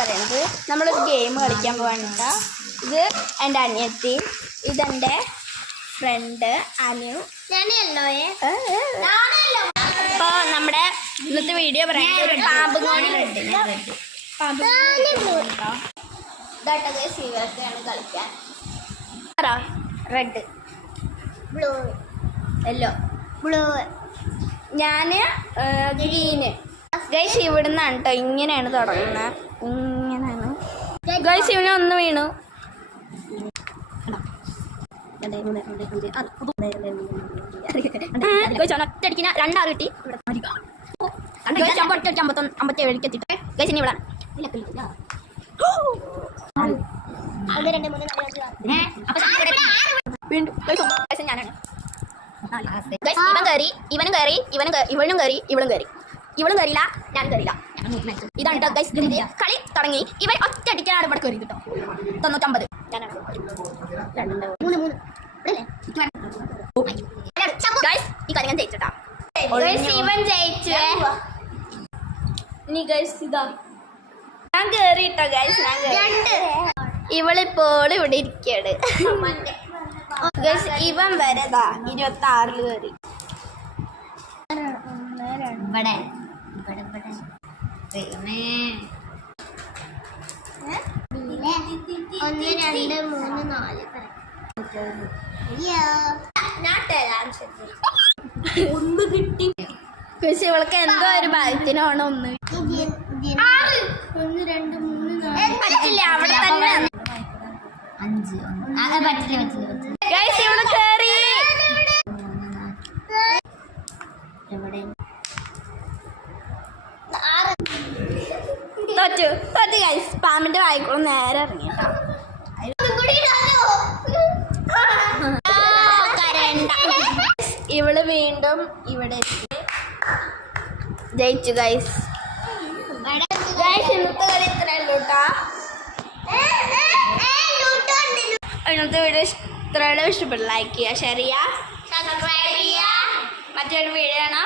പറയുന്നത് നമ്മളൊരു ഗെയിം കളിക്കാൻ പോകാനുണ്ട. ഇത് എൻ്റെ അനിയത്തി, ഇതെൻ്റെ ഫ്രണ്ട് അനു. അപ്പോൾ നമ്മുടെ ഇന്നത്തെ വീഡിയോ പറയുന്നത് ഒരു പാമ്പ് കോണി ഇവരൊക്കെയാണ് കളിക്കാൻ. റെഡ്, ബ്ലൂ, യെല്ലോ, ബ്ലൂ, ഞാൻ ഗ്രീന്. ഗൈസ് ഇവിടുന്നാണ് കേട്ടോ, ഇങ്ങനെയാണ് തുടങ്ങുന്നത്. ഇങ്ങനെയാണ് ഗൈസ്. ഇവനെ ഒന്ന് വീണു. ഒറ്റടിക്കുന്ന 2 കിട്ടി. 57 എത്തിയിട്ട് ഗൈസ് ഇനി ഇവിടെ വീണ്ടും ഞാനാണ്. ഇവൻ കയറി, ഇവനും കയറി, ഇവനും കയറി, ഇവളും കയറി. ഇവളും കയറിയില്ല, ഞാനും കയറിയില്ല. ഇതാണ് കേട്ടോ ഗൈസ് കളി തുടങ്ങി. ഇവൻ ഒറ്റയടിക്കാനാണ് ഇവിടെ കയറി കേട്ടോ. 950 ഗൈസ്. ഈ കളി ഞാൻ ജയിച്ചിട്ടാ. ഇവൻ ജയിച്ചു. ഇനി ഗൈസ് ഇതാ ഞാൻ കയറിയിട്ടോ ഗൈസ്. ഞാൻ ഇവളിപ്പോൾ ഇവിടെ ഇരിക്കാണ് ഗൈസ്. ഇവൻ വരെതാ 26 കയറി. ഇവിടെ 1 2 3 4 ഒന്ന് കിട്ടി പക്ഷെ ഇവൾക്ക് എന്തോ ഒരു ഭാഗ്യത്തിനാണ് ഒന്ന്. 1 2 3 4 പറ്റില്ല, അവിടെ തന്നെ 5 പറ്റില്ല. ഗൈസ് ഇവിടെ കയറി. തോറ്റു ഗൈസ്. പാമ്പിന്റെ വായിക്കോളും നേരെ ഇറങ്ങി കേട്ടോ. ഇവള് വീണ്ടും ഇവിടെ എത്തി ജയിച്ചു ഗൈസ്. ഇന്നത്തെ കളി ഇത്രയുള്ളൂ കേട്ടോ. ഇന്നത്തെ വീഡിയോ ഇത്രയുള്ള ഇഷ്ടപ്പെട്ടു ലൈക്ക് ചെയ്യുക, ഷെയർ ചെയ്യുക, സബ്സ്ക്രൈബ് ചെയ്യുക. മറ്റൊരു വീഡിയോ ആണ്.